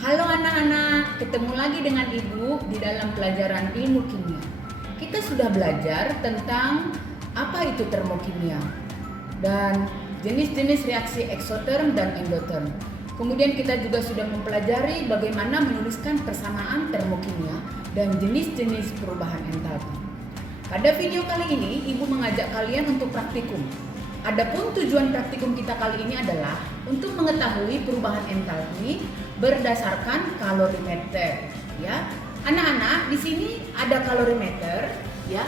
Halo anak-anak, ketemu lagi dengan Ibu di dalam pelajaran ilmu kimia. Kita sudah belajar tentang apa itu termokimia dan jenis-jenis reaksi eksoterm dan endoterm. Kemudian kita juga sudah mempelajari bagaimana menuliskan persamaan termokimia dan jenis-jenis perubahan entalpi. Pada video kali ini, Ibu mengajak kalian untuk praktikum. Adapun tujuan praktikum kita kali ini adalah untuk mengetahui perubahan entalpi berdasarkan kalorimeter, ya. Anak-anak, di sini ada kalorimeter, ya.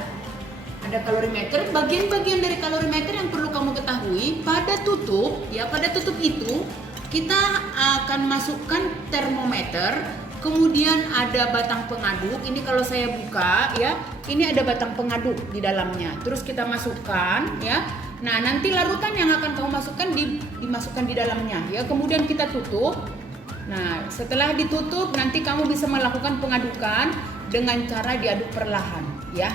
Ada kalorimeter, bagian-bagian dari kalorimeter yang perlu kamu ketahui pada tutup, ya. Pada tutup itu kita akan masukkan termometer, kemudian ada batang pengaduk. Ini kalau saya buka, ya. Ini ada batang pengaduk di dalamnya. Terus kita masukkan, ya. Nah, nanti larutan yang akan kamu masukkan dimasukkan di dalamnya, ya. Kemudian kita tutup. Nah, setelah ditutup nanti kamu bisa melakukan pengadukan dengan cara diaduk perlahan, ya.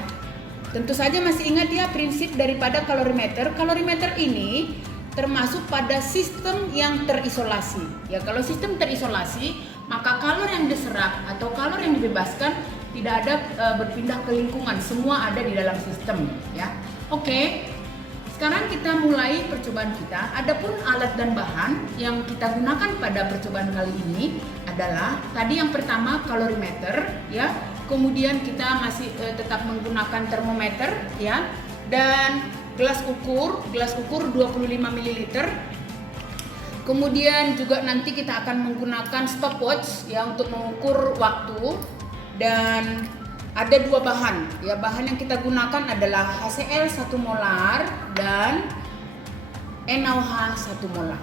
Tentu saja masih ingat ya prinsip daripada kalorimeter. Kalorimeter ini termasuk pada sistem yang terisolasi. Ya, kalau sistem terisolasi, maka kalor yang diserap atau kalor yang dibebaskan tidak ada berpindah ke lingkungan, semua ada di dalam sistem, ya. Oke. Sekarang kita mulai percobaan kita. Adapun alat dan bahan yang kita gunakan pada percobaan kali ini adalah tadi yang pertama kalorimeter, ya. Kemudian kita masih tetap menggunakan termometer, ya. Dan gelas ukur 25 ml. Kemudian juga nanti kita akan menggunakan stopwatch, ya, untuk mengukur waktu. Dan ada dua bahan, ya. Bahan yang kita gunakan adalah HCl 1 molar dan NaOH 1 molar.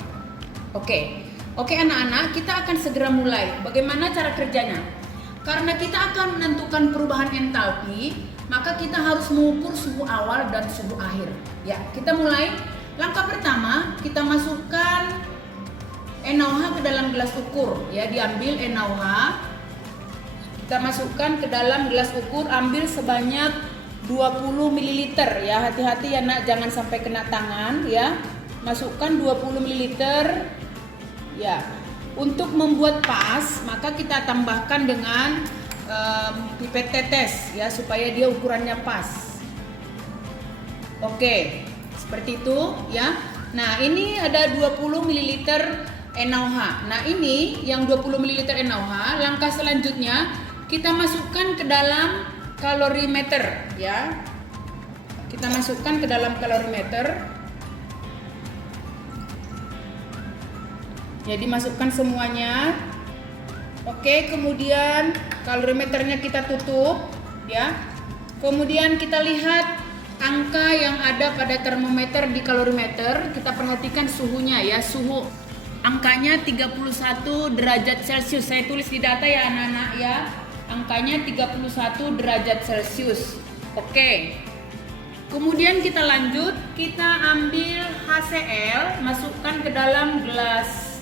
Oke anak-anak, kita akan segera mulai. Bagaimana cara kerjanya? Karena kita akan menentukan perubahan entalpi, maka kita harus mengukur suhu awal dan suhu akhir. Ya, kita mulai. Langkah pertama, kita masukkan NaOH ke dalam gelas ukur, ya. Diambil NaOH, kita masukkan ke dalam gelas ukur, ambil sebanyak 20 ml, ya. Hati-hati ya nak, jangan sampai kena tangan, ya. Masukkan 20 ml, ya. Untuk membuat pas, maka kita tambahkan dengan pipet tetes, ya, supaya dia ukurannya pas. Oke, seperti itu, ya. Nah, ini ada 20 ml NaOH. Nah, ini yang 20 ml NaOH, langkah selanjutnya kita masukkan ke dalam kalorimeter, ya. Kita masukkan ke dalam kalorimeter. Ya, dimasukkan semuanya. Oke, kemudian kalorimeternya kita tutup, ya. Kemudian kita lihat angka yang ada pada termometer di kalorimeter. Kita perhatikan suhunya, ya. Suhu angkanya 31 derajat Celcius. Saya tulis di data ya anak-anak, ya. Angkanya 31 derajat Celcius. Oke. Kemudian kita lanjut, kita ambil HCl, masukkan ke dalam gelas.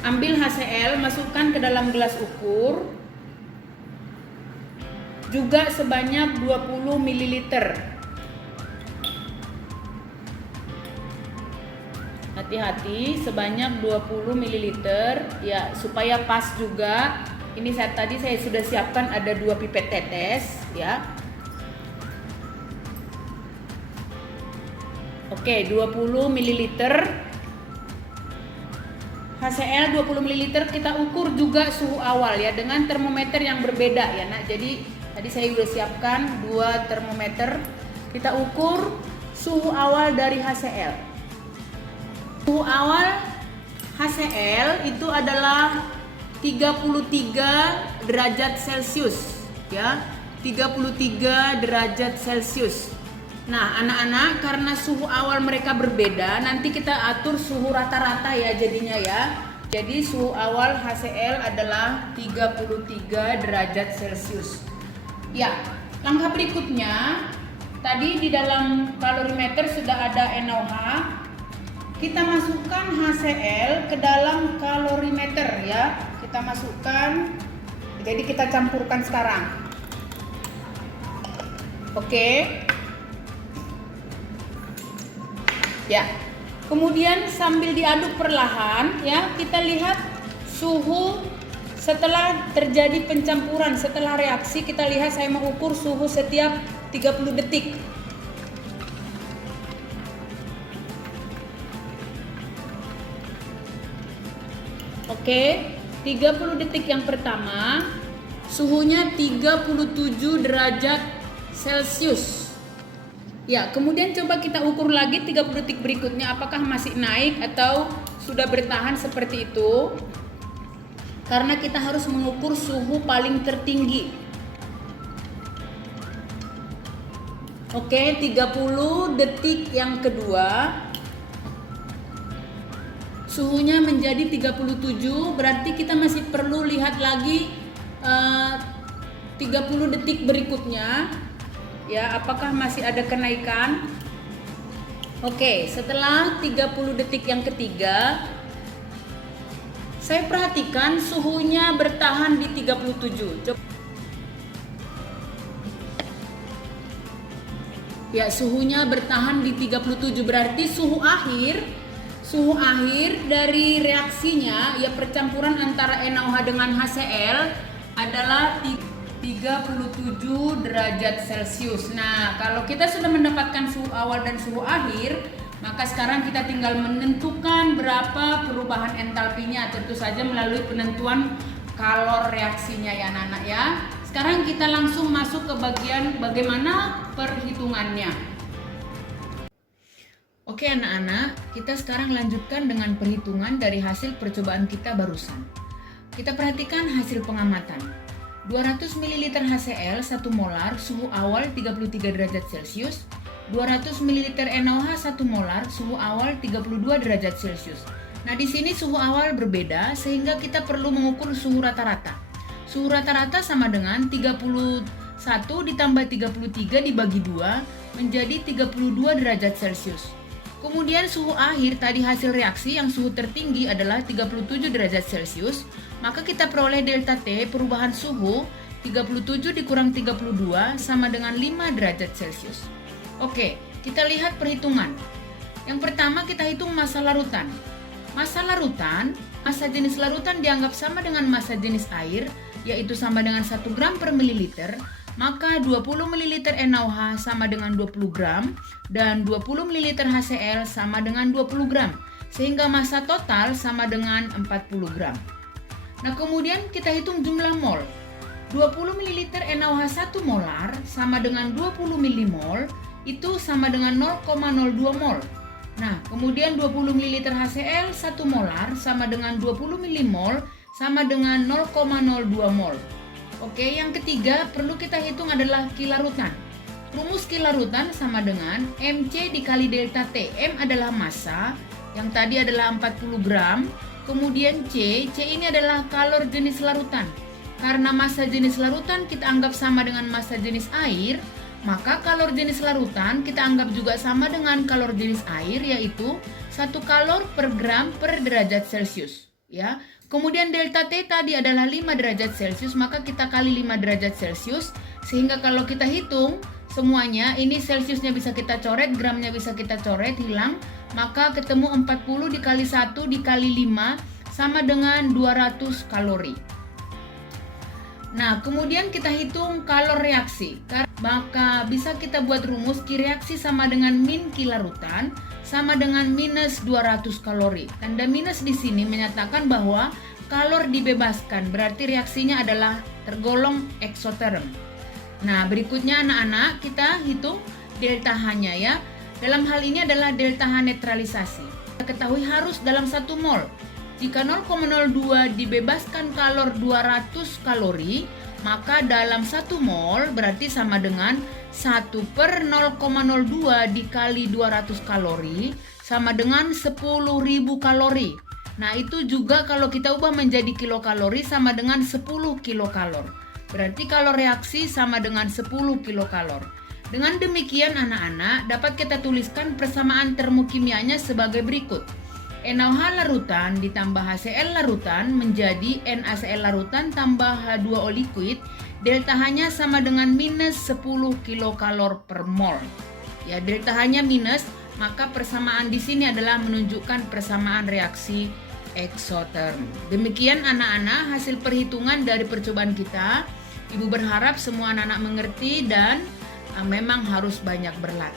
Ambil HCl, masukkan ke dalam gelas ukur. Juga sebanyak 20 ml. Hati-hati, sebanyak 20 ml, ya, supaya pas juga. Ini tadi saya sudah siapkan ada 2 pipet tetes, ya. Oke, 20 ml HCl 20 ml kita ukur juga suhu awal, ya, dengan termometer yang berbeda, ya nak. Jadi tadi saya sudah siapkan 2 termometer. Kita ukur suhu awal dari HCl. Suhu awal HCl itu adalah 33 derajat Celcius, ya. 33 derajat Celcius. Nah, anak-anak, karena suhu awal mereka berbeda, nanti kita atur suhu rata-rata, ya, jadinya, ya. Jadi suhu awal HCl adalah 33 derajat Celcius. Ya, langkah berikutnya, tadi di dalam kalorimeter sudah ada NaOH. Kita masukkan HCl ke dalam kalorimeter, ya. Kita masukkan, jadi kita campurkan sekarang. Oke. Ya. Kemudian sambil diaduk perlahan ya, kita lihat suhu setelah terjadi pencampuran, setelah reaksi kita lihat saya mengukur suhu setiap 30 detik. Oke, 30 detik yang pertama suhunya 37 derajat Celcius. Ya, kemudian coba kita ukur lagi 30 detik berikutnya apakah masih naik atau sudah bertahan seperti itu. Karena kita harus mengukur suhu paling tertinggi. Oke, 30 detik yang kedua. Suhunya menjadi 37, berarti kita masih perlu lihat lagi 30 detik berikutnya. Ya, apakah masih ada kenaikan? Oke, setelah 30 detik yang ketiga, saya perhatikan suhunya bertahan di 37. Ya, suhunya bertahan di 37, berarti suhu akhir dari reaksinya, ya percampuran antara NaOH dengan HCl adalah 37 derajat Celcius. Nah, kalau kita sudah mendapatkan suhu awal dan suhu akhir, maka sekarang kita tinggal menentukan berapa perubahan entalpinya, tentu saja melalui penentuan kalor reaksinya ya anak-anak ya. Sekarang kita langsung masuk ke bagian bagaimana perhitungannya. Oke anak-anak, kita sekarang lanjutkan dengan perhitungan dari hasil percobaan kita barusan. Kita perhatikan hasil pengamatan. 200 ml HCl 1 molar suhu awal 33 derajat Celcius, 200 ml NaOH 1 molar suhu awal 32 derajat Celcius. Nah, di sini suhu awal berbeda sehingga kita perlu mengukur suhu rata-rata. Suhu rata-rata sama dengan 31 ditambah 33 dibagi 2 menjadi 32 derajat Celcius. Kemudian suhu akhir tadi hasil reaksi yang suhu tertinggi adalah 37 derajat Celcius, maka kita peroleh delta T perubahan suhu 37 dikurang 32 sama dengan 5 derajat Celcius. Oke, kita lihat perhitungan. Yang pertama kita hitung massa larutan. Massa jenis larutan dianggap sama dengan massa jenis air, yaitu sama dengan 1 gram per mililiter. Maka 20 ml NaOH sama dengan 20 gram dan 20 ml HCl sama dengan 20 gram sehingga massa total sama dengan 40 gram. Nah, kemudian kita hitung jumlah mol. 20 ml NaOH 1 molar sama dengan 20 mmol itu sama dengan 0,02 mol. Nah, kemudian 20 ml HCl 1 molar sama dengan 20 mmol sama dengan 0,02 mol. Oke, yang ketiga perlu kita hitung adalah Q larutan. Rumus Q larutan sama dengan MC dikali delta T. M adalah massa, yang tadi adalah 40 gram. Kemudian C ini adalah kalor jenis larutan. Karena massa jenis larutan kita anggap sama dengan massa jenis air, maka kalor jenis larutan kita anggap juga sama dengan kalor jenis air, yaitu 1 kalor per gram per derajat Celcius. Ya. Kemudian delta T tadi adalah 5 derajat Celcius, maka kita kali 5 derajat Celcius, sehingga kalau kita hitung semuanya, ini Celciusnya bisa kita coret, gramnya bisa kita coret, hilang, maka ketemu 40 dikali 1 dikali 5 sama dengan 200 kalori. Nah, kemudian kita hitung kalor reaksi, maka bisa kita buat rumus Q reaksi sama dengan min Q larutan sama dengan minus 200 kalori. Tanda minus di sini menyatakan bahwa kalor dibebaskan, berarti reaksinya adalah tergolong eksoterm. Nah, berikutnya anak-anak kita hitung delta H-nya ya. Dalam hal ini adalah delta H netralisasi. Kita ketahui harus dalam 1 mol. Jika 0,02 dibebaskan kalor 200 kalori, maka dalam 1 mol berarti sama dengan 1 per 0,02 dikali 200 kalori sama dengan 10.000 kalori. Nah, itu juga kalau kita ubah menjadi kilokalori sama dengan 10 kilokalor. Berarti kalor reaksi sama dengan 10 kilokalor. Dengan demikian anak-anak dapat kita tuliskan persamaan termokimianya sebagai berikut. NaOH larutan ditambah HCl larutan menjadi NaCl larutan tambah H2O liquid. Delta H-nya sama dengan minus 10 kilokalor per mol. Ya, delta H-nya minus maka persamaan di sini adalah menunjukkan persamaan reaksi eksoterm. Demikian anak-anak hasil perhitungan dari percobaan kita. Ibu berharap semua anak-anak mengerti dan memang harus banyak berlatih.